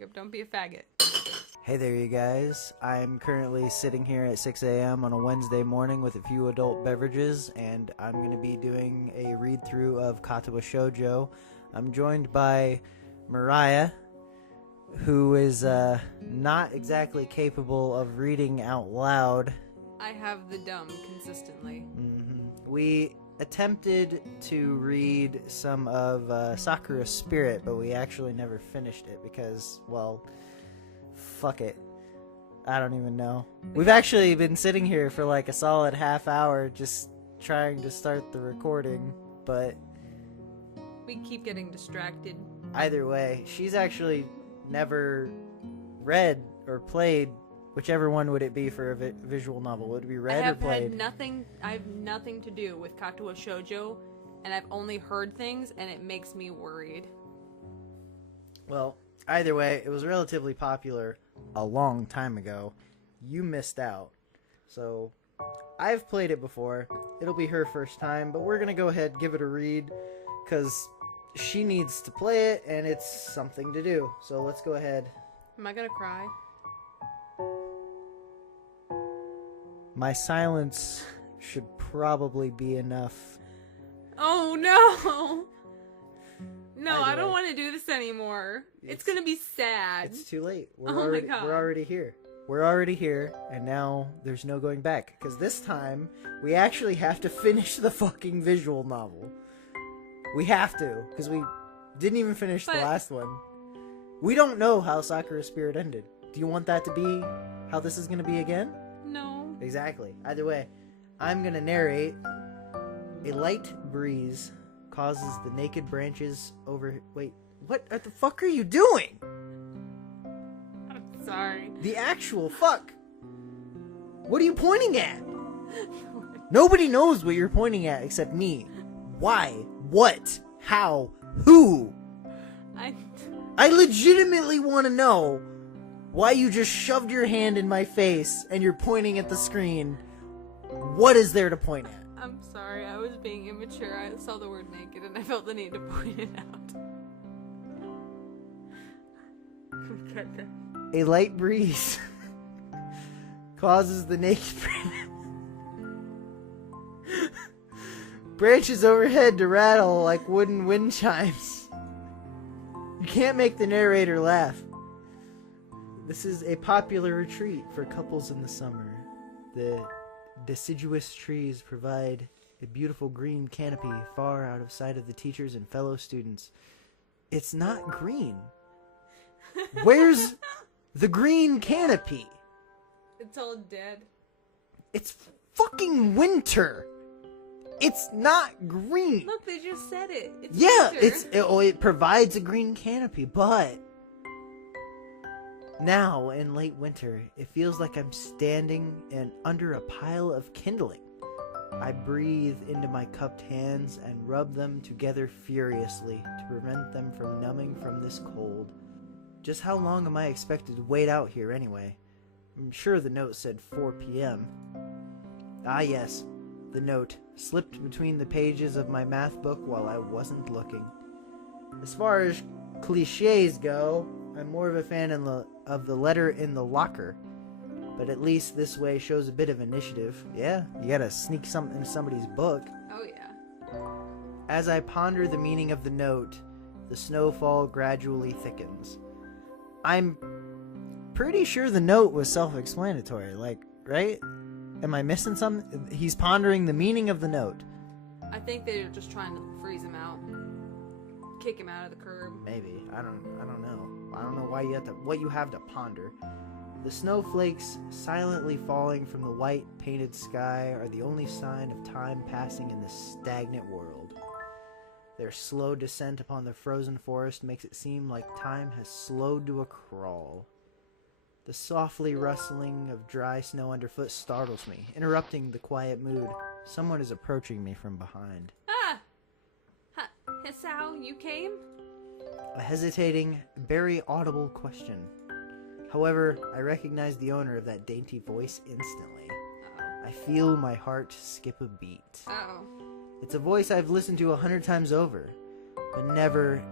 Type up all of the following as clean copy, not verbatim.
Jacob. Don't be a faggot. Hey there, you guys. I'm currently sitting here at 6 a.m. on a Wednesday morning with a few adult beverages, and I'm going to be doing a read-through of Katawa Shoujo. I'm joined by Mariah, who is not exactly capable of reading out loud. I have the dumb consistently. We attempted to read some of Sakura's Spirit, but we actually never finished it because, well, fuck it. I don't even know. We've actually been sitting here for like a solid half hour just trying to start the recording, but we keep getting distracted. Either way, she's actually never read or played. Whichever one would it be for a visual novel? Would it be read or played? I have nothing to do with Katawa Shoujo, and I've only heard things, and it makes me worried. Well, either way, it was relatively popular a long time ago. You missed out. So, I've played it before. It'll be her first time, but we're going to go ahead and give it a read, because she needs to play it, and it's something to do. So, let's go ahead. Am I going to cry? My silence should probably be enough. Oh, no! No, I don't way. want to do this anymore. It's going to be sad. It's too late. My God. We're already here. We're already here, and now there's no going back. Because this time, we actually have to finish the fucking visual novel. We have to, because we didn't even finish the last one. We don't know how Sakura's Spirit ended. Do you want that to be how this is going to be again? No. Exactly. Either way, I'm going to narrate. A light breeze causes the naked branches over... Wait, what the fuck are you doing? I'm sorry. The actual fuck? What are you pointing at? Nobody knows what you're pointing at except me. Why? What? How? Who? I legitimately want to know why you just shoved your hand in my face and you're pointing at the screen. What is there to point at? I'm sorry, I was being immature. I saw the word naked and I felt the need to point it out. A light breeze causes the naked branches overhead to rattle like wooden wind chimes. You can't make the narrator laugh. This is a popular retreat for couples in the summer. The deciduous trees provide a beautiful green canopy far out of sight of the teachers and fellow students. It's not green. Where's the green canopy? It's all dead. It's fucking winter. It's not green. Look, they just said it. It's winter. It provides a green canopy, but now, in late winter, it feels like I'm standing under a pile of kindling. I breathe into my cupped hands and rub them together furiously to prevent them from numbing from this cold. Just how long am I expected to wait out here anyway? I'm sure the note said 4 p.m. Ah yes, the note slipped between the pages of my math book while I wasn't looking. As far as cliches go, I'm more of a fan of the letter in the locker, but at least this way shows a bit of initiative. Yeah, you gotta sneak something in somebody's book. Oh yeah. As I ponder the meaning of the note, the snowfall gradually thickens. I'm pretty sure the note was self-explanatory, right? Am I missing something? He's pondering the meaning of the note. I think they're just trying to freeze him out. Kick him out of the curb. Maybe. I don't know. I don't know what you have to ponder. The snowflakes silently falling from the white painted sky are the only sign of time passing in this stagnant world. Their slow descent upon the frozen forest makes it seem like time has slowed to a crawl. The softly rustling of dry snow underfoot startles me, interrupting the quiet mood. Someone is approaching me from behind. Ah! Hisao, you came? A hesitating, very audible question. However, I recognize the owner of that dainty voice instantly. Uh-oh. I feel my heart skip a beat. Uh-oh. It's a voice I've listened to 100 times over, but never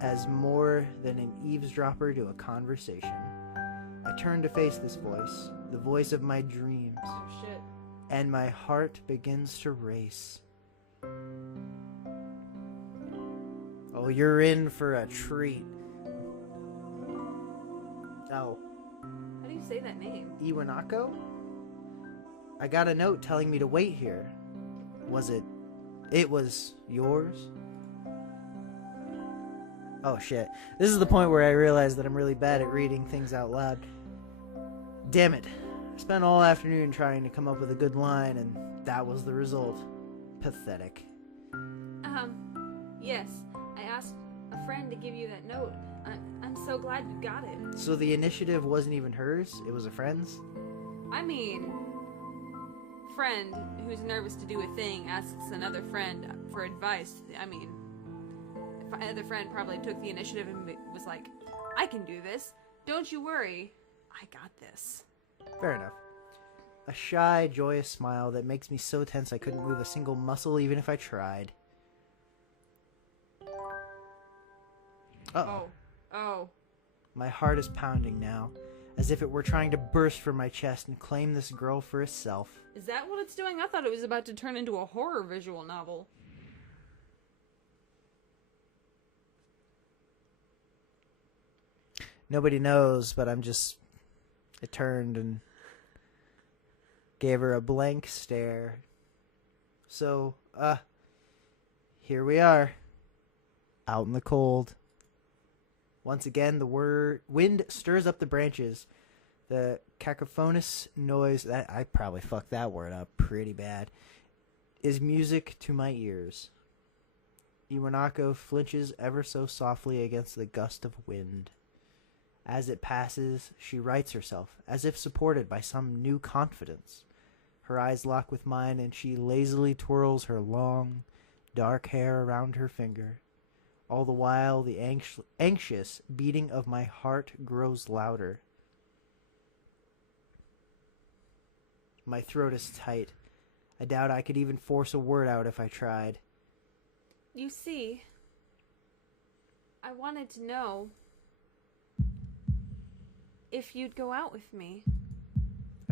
as more than an eavesdropper to a conversation. I turned to face this voice, the voice of my dreams, Oh, shit. and my heart begins to race. Oh, you're in for a treat. Oh, How do you say that name? Iwanako? I got a note telling me to wait here. Was it? It was yours? Oh shit. This is the point where I realized that I'm really bad at reading things out loud. Damn it. I spent all afternoon trying to come up with a good line, and that was the result. Pathetic. Yes. I asked a friend to give you that note. I'm so glad you got it. So the initiative wasn't even hers? It was a friend's? I mean, friend who's nervous to do a thing asks another friend for advice. I mean, the other friend probably took the initiative and was like, I can do this. Don't you worry. I got this. Fair enough. A shy, joyous smile that makes me so tense I couldn't move a single muscle even if I tried. Uh-oh. Oh. My heart is pounding now, as if it were trying to burst from my chest and claim this girl for itself. Is that what it's doing? I thought it was about to turn into a horror visual novel. Nobody knows, but I turned and gave her a blank stare. So, here we are, out in the cold. Once again, the wind stirs up the branches. The cacophonous noise, that I probably fucked that word up pretty bad, is music to my ears. Iwanako flinches ever so softly against the gust of wind. As it passes, she rights herself, as if supported by some new confidence. Her eyes lock with mine, and she lazily twirls her long, dark hair around her finger. All the while, the anxious beating of my heart grows louder. My throat is tight. I doubt I could even force a word out if I tried. You see, I wanted to know if you'd go out with me.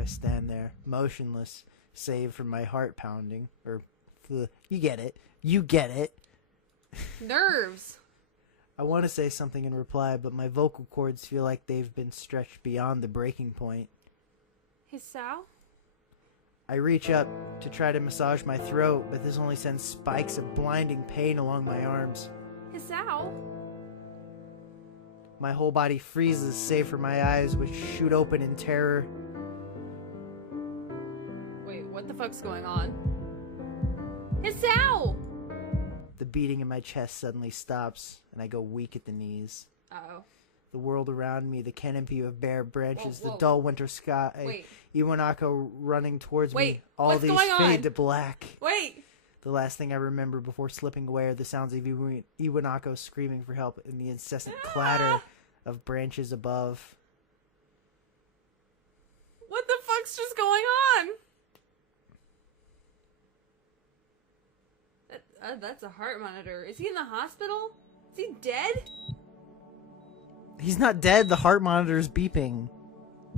I stand there, motionless, save from my heart pounding. You get it. You get it. Nerves. I want to say something in reply, but my vocal cords feel like they've been stretched beyond the breaking point. Hey, Sal? I reach up to try to massage my throat, but this only sends spikes of blinding pain along my arms. Hey, Sal? My whole body freezes, save for my eyes, which shoot open in terror. Wait, what the fuck's going on? Hey, Sal! The beating in my chest suddenly stops, and I go weak at the knees. Uh-oh. The world around me, the canopy of bare branches, Whoa. the dull winter sky, Wait. Iwanako running towards Wait, me. All what's these going on? fade to black. Wait! The last thing I remember before slipping away are the sounds of Iwanako screaming for help and the incessant clatter of branches above. What the fuck's just going on? That's a heart monitor. Is he in the hospital? Is he dead? He's not dead. The heart monitor's beeping.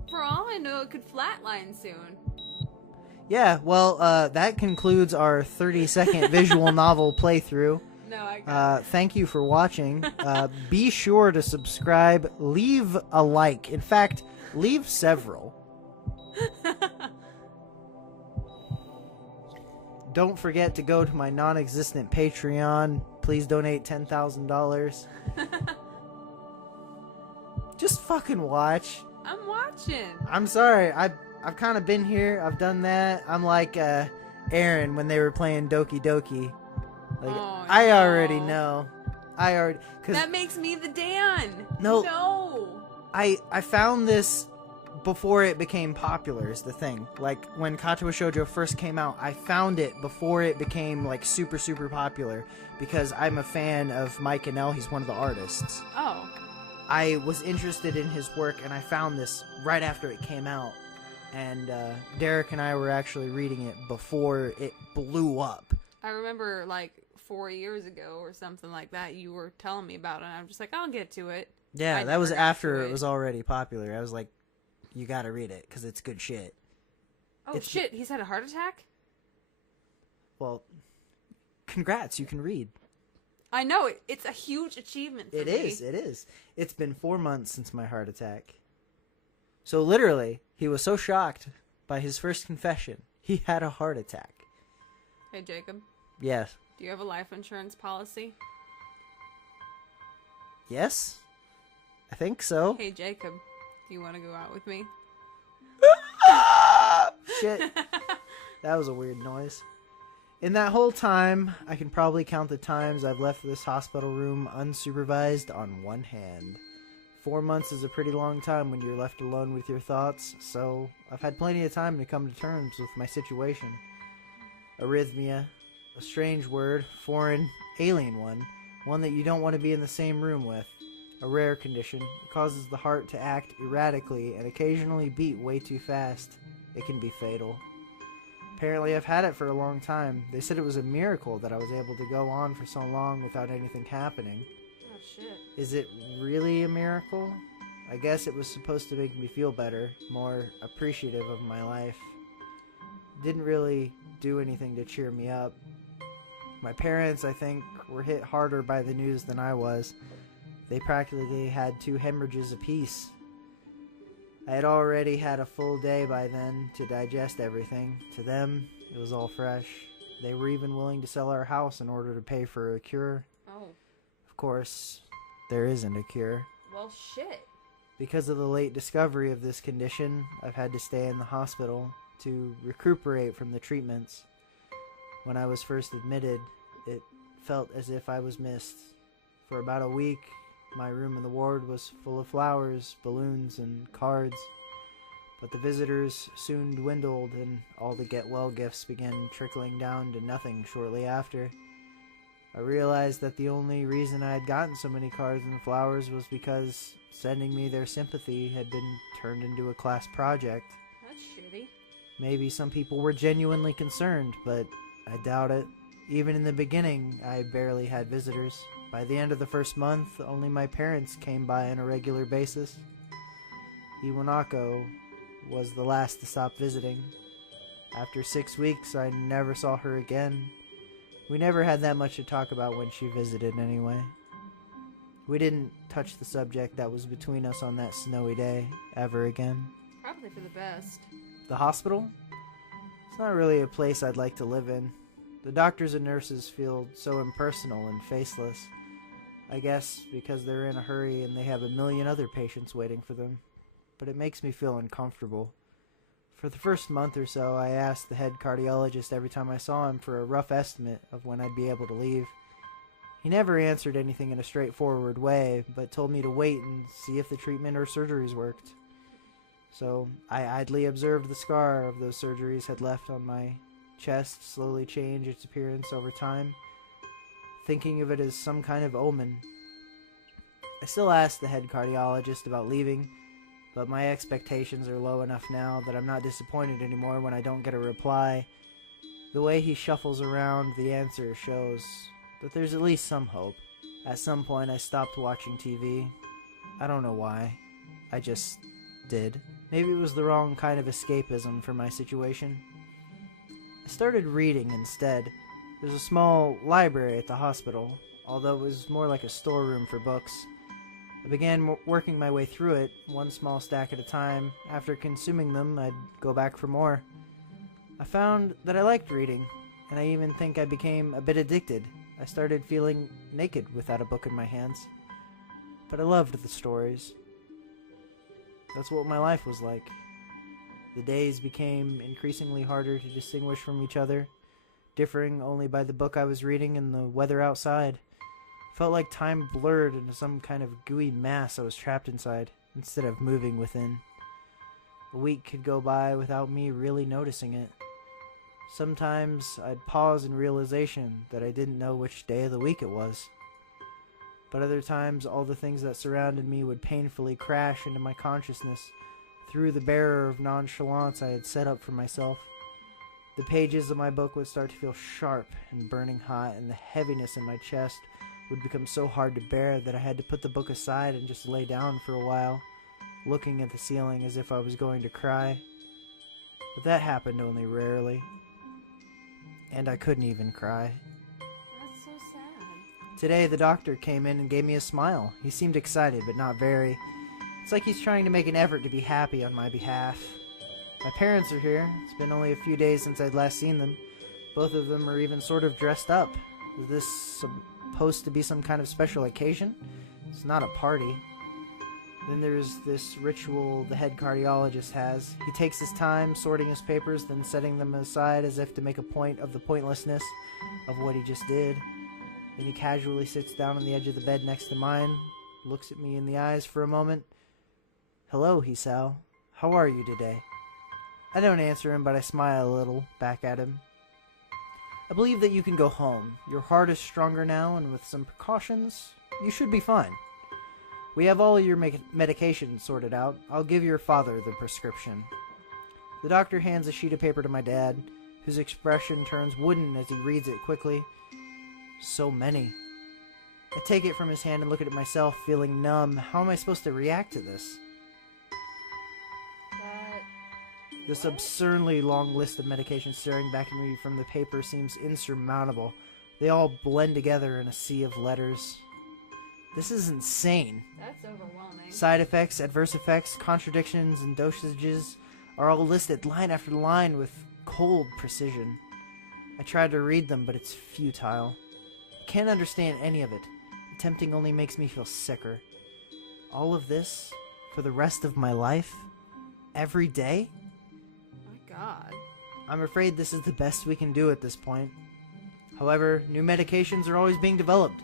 For all I know, it could flatline soon. Yeah, well, that concludes our 30-second visual novel playthrough. No, I got Thank you for watching. Be sure to subscribe. Leave a like. In fact, leave several. Don't forget to go to my non-existent Patreon. Please donate $10,000. Just fucking watch. I'm watching. I'm sorry. I've kind of been here. I've done that. I'm like Aaron when they were playing Doki Doki. Like I already know. That makes me the Dan. No. I found this before it became popular is the thing. Like when Katawa Shoujo first came out, I found it before it became like super super popular because I'm a fan of Mike and L. He's one of the artists. Oh. I was interested in his work and I found this right after it came out. And Derek and I were actually reading it before it blew up. I remember like 4 years ago or something like that. You were telling me about it, and I'm just like, I'll get to it. Yeah, I that was never got after to it was already popular. I was like, you gotta read it, because it's good shit. Oh, shit, he's had a heart attack? Well, congrats, you can read. I know, it's a huge achievement for me. It is. It's been 4 months since my heart attack. So literally, he was so shocked by his first confession, he had a heart attack. Hey, Jacob. Yes. Do you have a life insurance policy? Yes? I think so. Hey, Jacob. Do you want to go out with me? Shit. That was a weird noise. In that whole time, I can probably count the times I've left this hospital room unsupervised on one hand. 4 months is a pretty long time when you're left alone with your thoughts, so I've had plenty of time to come to terms with my situation. Arrhythmia, a strange word, foreign, alien one that you don't want to be in the same room with. A rare condition. It causes the heart to act erratically and occasionally beat way too fast. It can be fatal. Apparently I've had it for a long time. They said it was a miracle that I was able to go on for so long without anything happening. Oh, shit. Is it really a miracle? I guess it was supposed to make me feel better, more appreciative of my life. Didn't really do anything to cheer me up. My parents, I think, were hit harder by the news than I was. They practically had 2 hemorrhages apiece. I had already had a full day by then to digest everything. To them, it was all fresh. They were even willing to sell our house in order to pay for a cure. Oh. Of course, there isn't a cure. Well, shit. Because of the late discovery of this condition, I've had to stay in the hospital to recuperate from the treatments. When I was first admitted, it felt as if I was missed. For about a week, my room in the ward was full of flowers, balloons, and cards. But the visitors soon dwindled, and all the get-well gifts began trickling down to nothing shortly after. I realized that the only reason I had gotten so many cards and flowers was because sending me their sympathy had been turned into a class project. That's shitty. Maybe some people were genuinely concerned, but I doubt it. Even in the beginning, I barely had visitors. By the end of the first month, only my parents came by on a regular basis. Iwanako was the last to stop visiting. After 6 weeks, I never saw her again. We never had that much to talk about when she visited anyway. We didn't touch the subject that was between us on that snowy day ever again. Probably for the best. The hospital? It's not really a place I'd like to live in. The doctors and nurses feel so impersonal and faceless. I guess because they're in a hurry and they have a million other patients waiting for them. But it makes me feel uncomfortable. For the first month or so, I asked the head cardiologist every time I saw him for a rough estimate of when I'd be able to leave. He never answered anything in a straightforward way, but told me to wait and see if the treatment or surgeries worked. So I idly observed the scar of those surgeries had left on my chest slowly change its appearance over time, thinking of it as some kind of omen. I still ask the head cardiologist about leaving, but my expectations are low enough now that I'm not disappointed anymore when I don't get a reply. The way he shuffles around the answer shows that there's at least some hope. At some point I stopped watching TV. I don't know why. I just did. Maybe it was the wrong kind of escapism for my situation. I started reading instead. There's a small library at the hospital, although it was more like a storeroom for books. I began working my way through it, one small stack at a time. After consuming them, I'd go back for more. I found that I liked reading, and I even think I became a bit addicted. I started feeling naked without a book in my hands. But I loved the stories. That's what my life was like. The days became increasingly harder to distinguish from each other, differing only by the book I was reading and the weather outside. Felt like time blurred into some kind of gooey mass I was trapped inside, instead of moving within. A week could go by without me really noticing it. Sometimes I'd pause in realization that I didn't know which day of the week it was. But other times, all the things that surrounded me would painfully crash into my consciousness through the barrier of nonchalance I had set up for myself. The pages of my book would start to feel sharp and burning hot, and the heaviness in my chest would become so hard to bear that I had to put the book aside and just lay down for a while, looking at the ceiling as if I was going to cry. But that happened only rarely, and I couldn't even cry. That's so sad. Today, the doctor came in and gave me a smile. He seemed excited, but not very. It's like he's trying to make an effort to be happy on my behalf. My parents are here. It's been only a few days since I'd last seen them. Both of them are even sort of dressed up. Is this supposed to be some kind of special occasion? It's not a party. Then there's this ritual the head cardiologist has. He takes his time sorting his papers, then setting them aside as if to make a point of the pointlessness of what he just did. Then he casually sits down on the edge of the bed next to mine, looks at me in the eyes for a moment. "Hello, Hisao. How are you today?" I don't answer him, but I smile a little back at him. "I believe that you can go home. Your heart is stronger now, and with some precautions, you should be fine. We have all your medication sorted out. I'll give your father the prescription." The doctor hands a sheet of paper to my dad, whose expression turns wooden as he reads it quickly. So many. I take it from his hand and look at it myself, feeling numb. How am I supposed to react to this? This absurdly long list of medications staring back at me from the paper seems insurmountable. They all blend together in a sea of letters. This is insane. That's overwhelming. Side effects, adverse effects, contradictions, and dosages are all listed line after line with cold precision. I try to read them, but it's futile. I can't understand any of it. Attempting only makes me feel sicker. All of this for the rest of my life? Every day? God. I'm afraid this is the best we can do at this point. However, new medications are always being developed,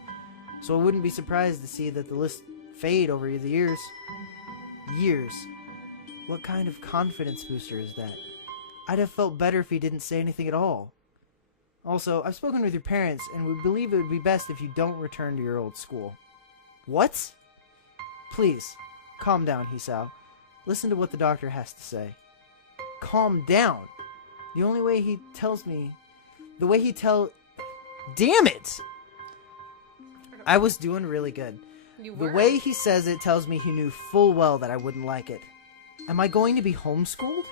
so I wouldn't be surprised to see that the list fade over the years. Years. What kind of confidence booster is that? I'd have felt better if he didn't say anything at all. Also, I've spoken with your parents, and we believe it would be best if you don't return to your old school. What? Please, calm down, Hisao. Listen to what the doctor has to say. Calm down. The only way he tells me... Damn it! I was doing really good. You were? The way he says it tells me he knew full well that I wouldn't like it. Am I going to be homeschooled?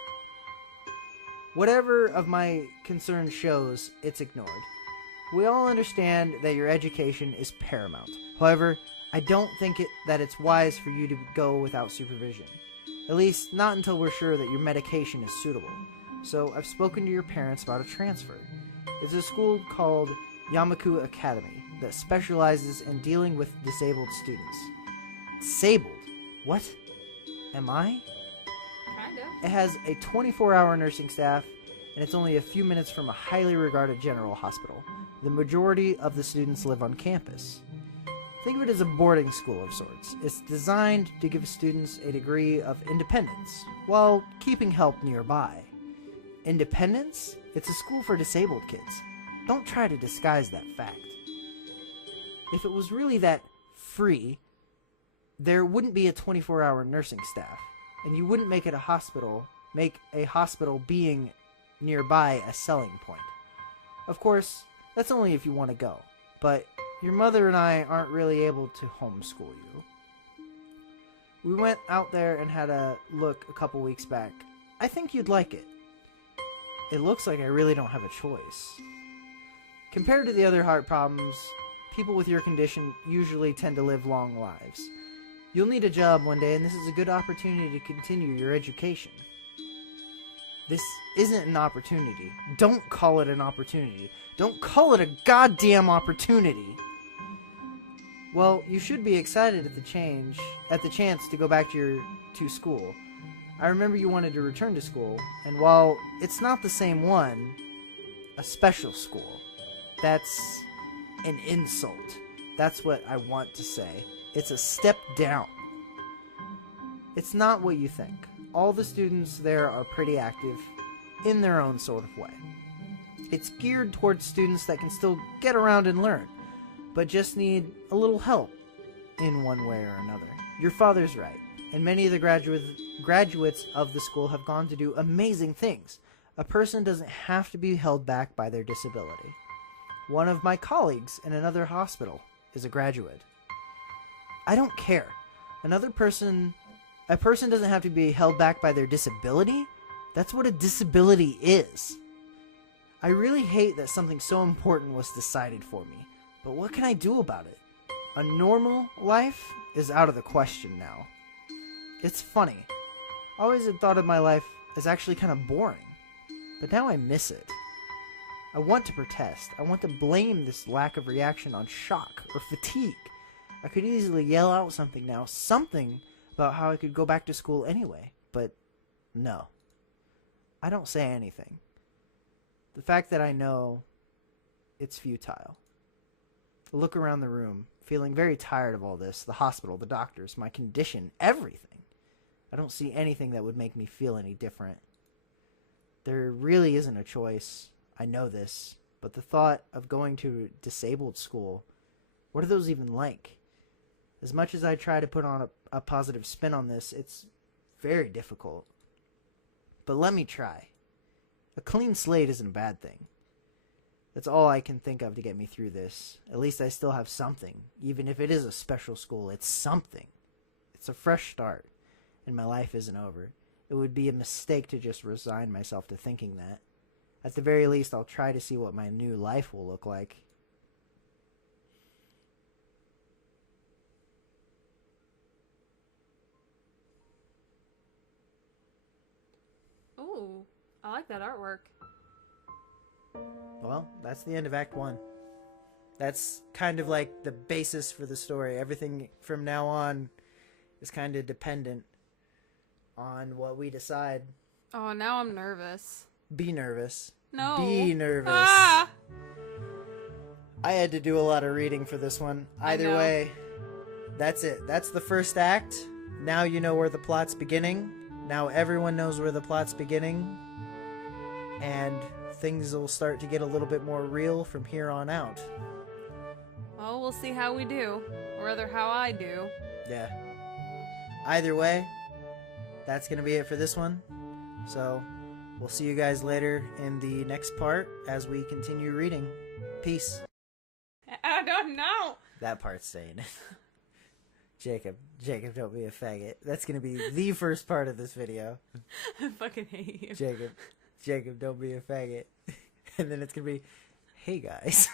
Whatever of my concern shows, it's ignored. We all understand that your education is paramount. However, I don't think that it's wise for you to go without supervision. At least, not until we're sure that your medication is suitable. So, I've spoken to your parents about a transfer. It's a school called Yamaku Academy that specializes in dealing with disabled students. Disabled? What? Am I? Kind of. It has a 24-hour nursing staff, and it's only a few minutes from a highly regarded general hospital. The majority of the students live on campus. Think of it as a boarding school of sorts. It's designed to give students a degree of independence, while keeping help nearby. Independence? It's a school for disabled kids. Don't try to disguise that fact. If it was really that free, there wouldn't be a 24-hour nursing staff, and you wouldn't make a hospital being nearby a selling point. Of course, that's only if you want to go, but your mother and I aren't really able to homeschool you. We went out there and had a look a couple weeks back. I think you'd like it. It looks like I really don't have a choice. Compared to the other heart problems, people with your condition usually tend to live long lives. You'll need a job one day, and this is a good opportunity to continue your education. This isn't an opportunity. Don't call it an opportunity. Don't call it a goddamn opportunity. Well, you should be excited at the chance to go back to school. I remember you wanted to return to school, and while it's not the same one, a special school, that's an insult. That's what I want to say. It's a step down. It's not what you think. All the students there are pretty active in their own sort of way. It's geared towards students that can still get around and learn, but just need a little help in one way or another. Your father's right, and many of the graduates of the school have gone to do amazing things. A person doesn't have to be held back by their disability. One of my colleagues in another hospital is a graduate. I don't care. A person doesn't have to be held back by their disability. That's what a disability is. I really hate that something so important was decided for me, but what can I do about it? A normal life is out of the question now. It's funny. I always had thought of my life as actually kind of boring, but now I miss it. I want to protest. I want to blame this lack of reaction on shock or fatigue. I could easily yell out something now, something about how I could go back to school anyway, but no. I don't say anything. The fact that I know it's futile. I look around the room, feeling very tired of all this, the hospital, the doctors, my condition, everything. I don't see anything that would make me feel any different. There really isn't a choice. I know this, but the thought of going to disabled school, what are those even like? As much as I try to put on a positive spin on this, it's very difficult. But let me try. A clean slate isn't a bad thing. That's all I can think of to get me through this. At least I still have something. Even if it is a special school, it's something. It's a fresh start, and my life isn't over. It would be a mistake to just resign myself to thinking that. At the very least, I'll try to see what my new life will look like. Ooh, I like that artwork. Well, that's the end of Act 1. That's kind of like the basis for the story. Everything from now on is kind of dependent on what we decide. Oh, now I'm nervous. Be nervous. No. Be nervous. Ah! I had to do a lot of reading for this one. Either way, that's it. That's the first act. Now you know where the plot's beginning. Now everyone knows where the plot's beginning. And things will start to get a little bit more real from here on out. Well, we'll see how we do. Or rather, how I do. Yeah. Either way, that's going to be it for this one. So, we'll see you guys later in the next part as we continue reading. Peace. I don't know. That part's staying in. Jacob, don't be a faggot. That's going to be the first part of this video. I fucking hate you. Jacob, don't be a faggot. And then it's going to be, hey guys.